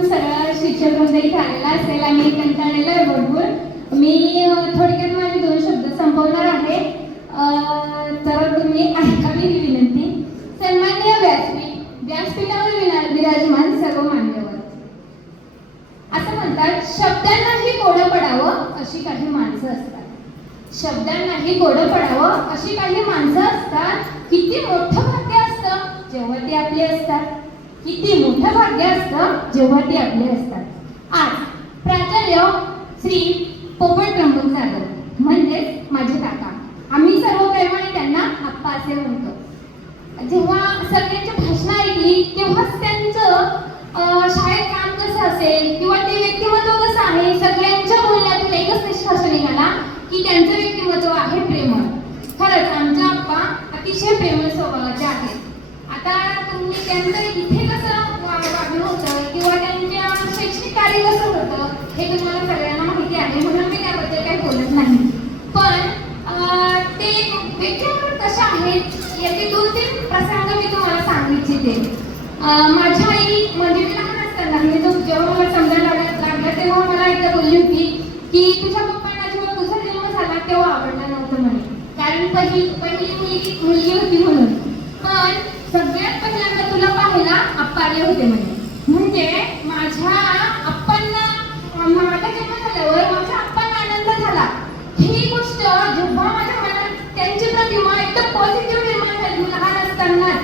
सगळा शिक्षक वृंदही झालेला असेल आणि कंटाळलेला आहे भरपूर. मी थोडक्यात माझे दोन शब्द संपवणार आहे. तर तुम्ही ऐकावी ही विनंती. सन्माननीय व्यासपीठ. व्यासपीठावर विना- विराजमान सर्व मान्यवर असं म्हणतात शब्दांनाही गोडं पडावं अशी काही माणसं असतात. शब्दांनाही गोडं पडावं अशी काही माणसं असतात. किती मोठं भाग्य असतं जेव्हा ती आपली असतात. किती मोठं भाग्य असतं जेव्हा ते आपले असतात. आज प्राचार्य श्री पोपट त्र्यंबक जाधव म्हणजेच माझे काका. आम्ही सर्व प्रेमाने त्यांना आप्पा असे म्हणतो. जेव्हा सगळ्यांची भाषणं ऐकली तेव्हाच त्यांचं शाळेत काम कसं असेल किंवा ते व्यक्तिमत्व कसं आहे सगळ्यांच्या बोलण्यातून एकच निष्कर्ष निघाला की त्यांचं व्यक्तिमत्व आहे प्रेमळ खरंच आमच्या आप्पा अतिशय प्रेमळ स्वभावाचे आहेत. आता तुम्ही त्यांचं इथे हे तुम्हाला सगळ्यांना माहिती आहे म्हणून मी त्याबद्दल काही बोलत नाही. पण ते व्यक्तिमत्व कशा आहेत याचे दोन तीन प्रसंग मी तुम्हाला सांगू इच्छिते माझ्या माझी आई म्हणजे मी लहान असताना म्हणजे तो जेव्हा मला समजा लागला लागला तेव्हा मला एकदा बोलली होती की तुझ्या पप्पांना जेव्हा तुझा जन्म झाला तेव्हा आवडला नव्हतं म्हणे. कारण पहिली पहिली मुलगी मुलगी होती म्हणून. पण सगळ्यात पहिल्यांदा तुला पाहायला आप्पा आले होते म्हणे. म्हणजे माझ्या आप्पा माझा जन्म झाल्यावर माझ्या आप्पांना आनंद झाला. ही गोष्ट जेव्हा माझ्या मनात त्यांची प्रतिमा एकदम पॉझिटिव्ह निर्माण झाली लहान असताना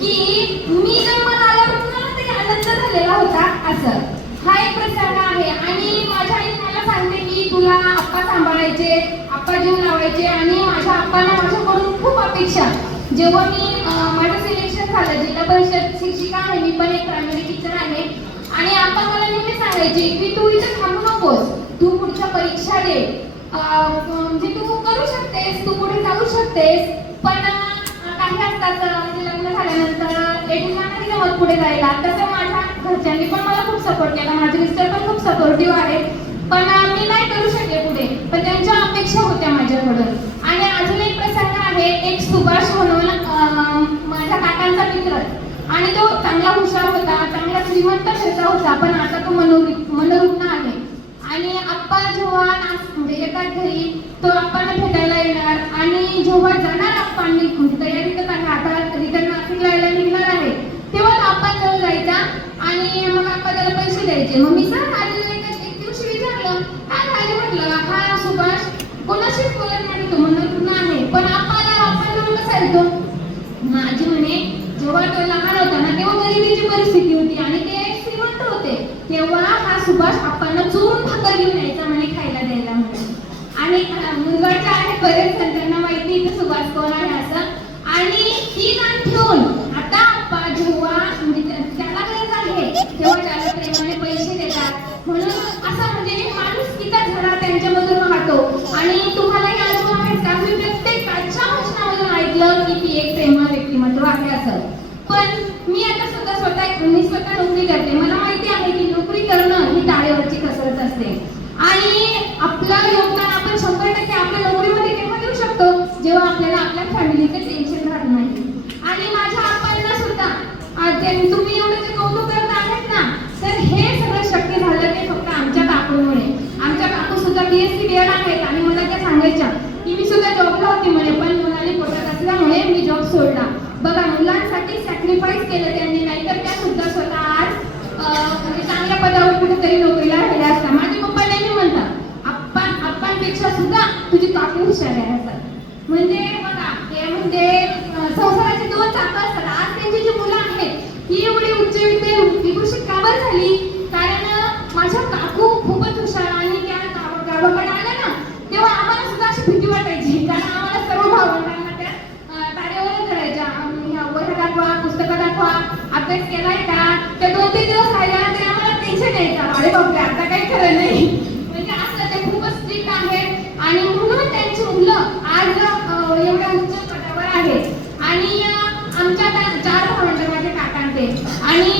की मी जन्माला आल्यापासून मला तरी आनंद झालेला होता असं. हा एक प्रसंग आहे. आणि माझ्या आई मला सांगते की तुला आप्पा सांभाळायचे आप्पा जीव लावायचे आणि माझ्या आप्पांना माझ्याकडून खूप अपेक्षा. जेव्हा मी माझं सिलेक्शन झालं जिल्हा परिषद शिक्षिका आहे मी पण एक प्रायमरी टीचर आहे. आणि आप्पा मला नेहमी सांगायचे की तू इथे थांबू नकोस. तू पुढच्या परीक्षा दे. म्हणजे तू करू शकतेस तू पुढे जाऊ शकतेस पण काही असतात म्हणजे लग्न झाल्यानंतर एक मुलांना जमत पुढे जायला. तसं माझ्या घरच्यांनी पण मला खूप सपोर्ट केला. माझे मिस्टर पण खूप सपोर्टिव्ह आहेत. पण मी नाही करू शकत पुढे पण त्यांच्या अपेक्षा होत्या माझ्याकडून आणि अजून एक प्रसंग आहे एक सुभाष म्हणून अं, माझ्या काकांचा मित्र आणि तो चांगला हुशार होता चांगला श्रीमंत घरचा होता पण आता तो मनोरु- मनोरुग्ण आहे. आणि आप्पा जेव्हा म्हणजे येतात घरी तो आप्पाला भेटायला येणार. आणि जेव्हा जाणार आप्पांनी तयारी तयारीतच आहे आता रिटर्न नाशिकला यायला निघणार आहे. तेव्हा तो आप्पांजवळ जायचा आणि मग आप्पा त्याला पैसे द्यायचे. मग मी सर राजेला एक दिवशी विचारलं. काय राजे म्हटलं हा सुभाष कोणाशीच बोलत नाही तो मनोरुग्ण आहे. पण आप्पाला आप्पांजवळ कसा येतो? जेव्हा तो लहान होता ना तेव्हा गरिबीची परिस्थिती होती आणि ते श्रीमंत होते तेव्हा हा सुभाष आप्पांना चोरून भाकर घेऊन यायचा म्हणे खायला द्यायला म्हणे आणि मुलगाच्या आहे बरेच त्यांना माहिती इथे सुभाष कोण आहे असं. आणि ही जाण ठेवून आता आप्पा जेव्हा म्हणजे त्याला गरज आहे तेव्हा त्याला प्रेमाने पैसे देतात. म्हणून असं म्हणजे माणूस माणुसकीचा झरा त्यांच्यामधून वाहतो. आणि तुम्हाला हे अनुभव आहेत का? मी प्रत्येकाच्या भाषणामधून ऐकलं की ती एक प्रेमळ व्यक्तिमत्व आहे असं. पण मी आता सुद्धा स्वतः मी स्वतः नोकरी करते. मला माहिती आहे की नोकरी करणं ही टाळेवरची कसरत असते. आणि आपलं योगदान आपण शंभर टक्के आपल्या नोकरीमध्ये तेव्हा देऊ शकतो? जेव्हा आपल्याला आपल्या फॅमिलीचं टेन्शन राहत नाही. आणि माझ्या आप्पांना सुद्धा. तुम्ही एवढं जे कौतुक करत आहेत ना तर हे सगळं शक्य झालं ते फक्त आमच्या काकूमुळे. आमच्या काकू सुद्धा बी एस सी बी आहेत आणि मला त्या सांगायच्या की मी सुद्धा जॉबला होती म्हणे पण मुलाने पोटात असल्यामुळे मी जॉब सोडला. बघा मुलांसाठी सॅक्रिफाईस केलं त्यांनी नाहीतर त्या सुद्धा स्वतः आज म्हणजे चांगल्या पदावर कुठेतरी नोकरीला राहिल्या असतात. माझे पप्पा नेहमी म्हणतात आपण आपणपेक्षा सुद्धा तुझी काकू हुशार आहे. म्हणजे बघा हे म्हणजे संसाराचे दोन चाकं असतात. आज त्यांची अभ्यास केलाय का? त्या दोन तीन दिवस राहिला तरी आम्हाला टेन्शन यायचं. अरे बापरे आता काही खरं नाही. म्हणजे असं ते खूपच स्ट्रिक्ट आहे. आणि म्हणून त्यांची मुलं आज एवढ्या उच्च पदावर आहे आणि आमच्या चार म्हणजे माझ्या काकांचे. आणि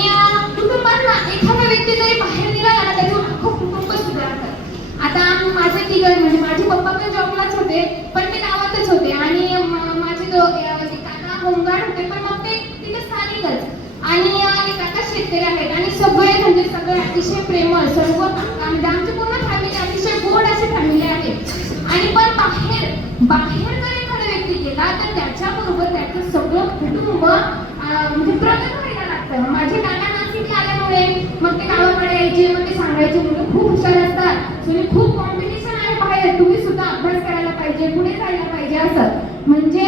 कुटुंबांना एखाद्या व्यक्ती जरी बाहेर निघाला ना त्याचं अख्खं कुटुंब सुधारतात आता माझे तिघ म्हणजे माझे पप्पा पण जॉबलाच होते पण ते गावातच होते. आणि माझे जो काका होमगार्ड होते पण मग ते तिथे स्थानिकच. आणि एक आता शेतकरी आहेत. आणि सगळे म्हणजे सगळे अतिशय प्रेमळ सर्व म्हणजे आमची पूर्ण फॅमिली अतिशय गोड अशी फॅमिली आहे. आणि पण बाहेर बाहेर जर एखादा व्यक्ती गेला तर त्याच्याबरोबर त्याचं सगळं कुटुंब म्हणजे प्रगत व्हायला लागतं. माझे नाना नाशिक आल्यामुळे मग ते गावाकडे यायचे मग ते सांगायचे मुलं खूप हुशार असतात. तुम्ही खूप कॉम्पिटिशन आहे बाहेर. तुम्ही सुद्धा अभ्यास करायला पाहिजे पुढे जायला पाहिजे असं. म्हणजे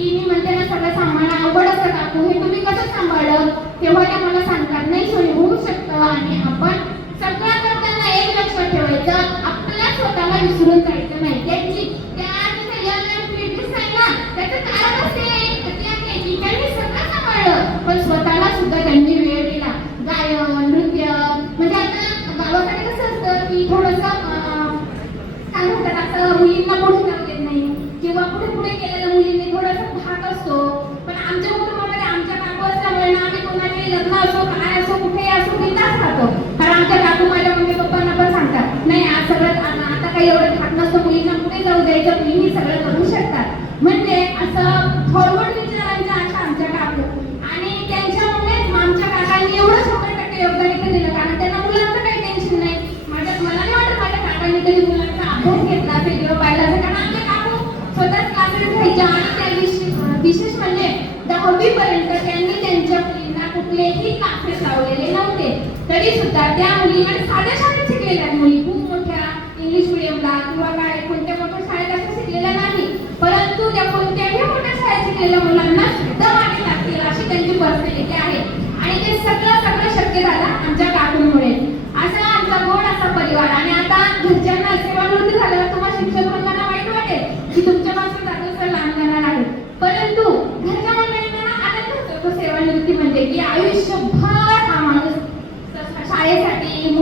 की मी म्हणते ना सगळं सांभाळ अवघड असतं काकू हे तुम्ही कसं सांभाळलं? तेव्हा त्या मला सांगतात नाही सोयी होऊ शकतं. आणि आपण सगळं करताना एक लक्षात ठेवायचं आपल्या स्वतःला विसरून जायचं नाही. त्याची त्या त्याचं कारणच असते त्यांनी सगळं सांभाळलं पण स्वतःला सुद्धा त्यांनी वेळ दिला. गायन नृत्य म्हणजे आता गावाकडे कसं असतं की थोडंसं काय म्हणतात असं मुलींना पुढे जाऊ देत नाही. किंवा पुढे पुढे केलेल्या मुलींनी थोडंसं असतो. पण आमच्या कुटुंबामध्ये आमच्या काकू असल्यामुळे आम्ही कोणाकडे लग्न असो काय असो कुठेही असो बिंदास राहतो. कारण आमच्या काकू माझ्या मम्मी पप्पांना पण सांगतात नाही आज सगळं आता आता काही एवढं धाक नसतं मुलींना कुठे जाऊ द्यायचं मुलीही सगळं करू शकतात म्हणजे असं फॉरवर्ड विचारांच्या अशा आमच्या काकू आणि त्यांच्यामुळेच आमच्या काकांनी एवढं शंभर टक्के योगदान इथे दिलं कारण त्यांना मुलांचं काही टेन्शन नाही माझ्या मला नाही वाटत माझ्या काकांनी कधी मुलांचा अभ्यास घेतला असेल किंवा पाहिला असेल कारण आमच्या काकू स्वतःच क्लासेस घ्यायच्या आणि त्या विशेष विशेष म्हणजे दहावी त्यांनी त्यांच्या मुलींना कुठलेही क्लासेस लावलेले नव्हते. तरी सुद्धा त्या मुली आणि साध्या शाळेत शिकलेल्या मुली खूप मोठ्या इंग्लिश मिडियमला किंवा काय कोणत्या मोठ्या शाळेत असं शिकलेल्या नाही. परंतु त्या कोणत्याही मोठ्या शाळेत शिकलेल्या मुलांना सुद्धा मागे लागतील अशी त्यांची पर्सनॅलिटी आहे. आणि ते सगळं सगळं शक्य झालं आमच्या काकूंमुळे. असा आमचा गोड असा परिवार. आणि आता घरच्यांना असे सेवानिवृत्ती झालं तुम्हाला शिक्षक वृंदांना वाईट वाटेल की तुमच्यापासून दादा सर लांब जाणार आहे परंतु घरच्या मंडळींना आनंद होतो तो सेवानिवृत्ती म्हणजे की आयुष्यभर हा माणूस शाळेसाठी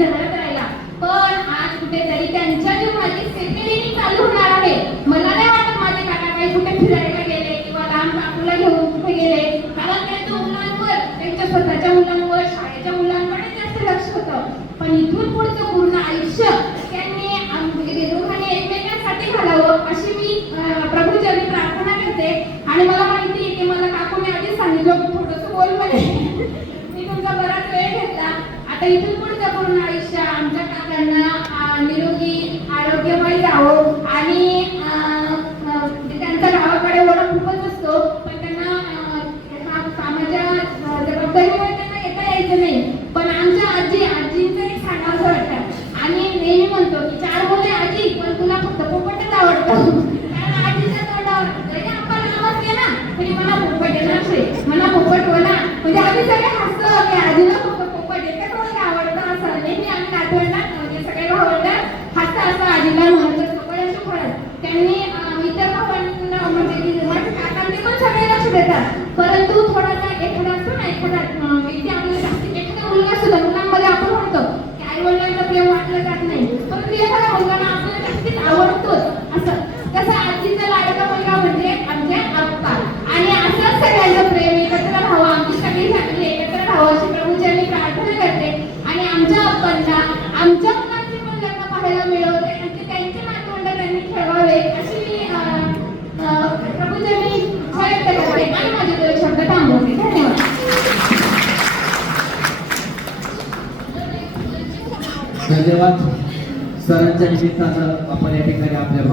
मुलांसाठी करायला पण आज कुठेतरी त्यांच्या जीवनाची सेकंड चालू होणार आहे. मला नाही वाटत माझे काका काही कुठे फिरायला गेले किंवा लांब काकूला घेऊन कुठे गेले. कारण त्यांच्या मुलांवर त्यांच्या स्वतःच्या मुलांवर शाळेच्या मुलांकडे जास्त लक्ष होतं. पण इथून पुढचं पूर्ण आयुष्य त्यांनी आम- दोघांनी एकमेकांसाठी घालावं अशी मी अं, प्रभूचरणी प्रार्थना करते. आणि मला माहिती आहे की मला काकूने आधीच सांगितलं थोडंसं बोल म्हणे मी तुमचा बराच वेळ घेतला आता इथून पुढचं पूर्ण आयुष्य. आमच्या काकांना निरोगी आरोग्यमय जावं आणि म्हणजे त्यांचा गावाकडे ओळख खूपच असतो. पण त्यांना कामाच्या जबाबदारीमुळे त्यांना येता यायचं नाही पण आमच्या आजी आजींचं एक सांगावं वाटतं आणि नेहमी म्हणतो की चार बोले आजी पण तुला फक्त पोपटच आवडतं कारण आजीच्या तोंडावर जरी आपण नाव असले ना तरी मला पोपट येणार नाही मला पोपट बोला म्हणजे आम्ही सगळे हसतो की आजीला फक्त पोपट येते कोणाला आवडतं असं नेहमी आम्ही नातवंडात म्हणजे सगळे भावंडात हसता हसता आजीला म्हणतो पोपट असं खरंच त्यांनी अं, इतर भावांना म्हणजे की माझ्या काकांनी पण सगळे लक्ष देतात परंतु थोडासा एखादा असतो एखादा अं, व्यक्ती आपल्याला जास्त एखादा मुलगा सुद्धा मुलांमध्ये आपण म्हणतो की आई वडिलांचं प्रेम वाटलं जात नाही परंतु एखादा मुलगा ना आपल्याला जास्तीत आवडतोच असं तसं आजीचा लाडका मुलगा म्हणजे आमचे आप्पा आणि असंच सगळ्यांचं प्रेम एकत्र राहावं आमची सगळी फॅमिली एकत्र राहावं अशी प्रभूची मी प्रार्थना करते आणि आमच्या आप्पांना आमच्या मुलांचे पण लग्न पाहायला मिळवते आणि त्यांचे नातवंड त्यांनी ठेवावे अशी मी अं, अं, प्रभूची मी इच्छा व्यक्त करते आणि माझे दोन शब्द थांबवते धन्यवाद धन्यवाद. सरांच्या निमित्तानं आपण या ठिकाणी आपल्या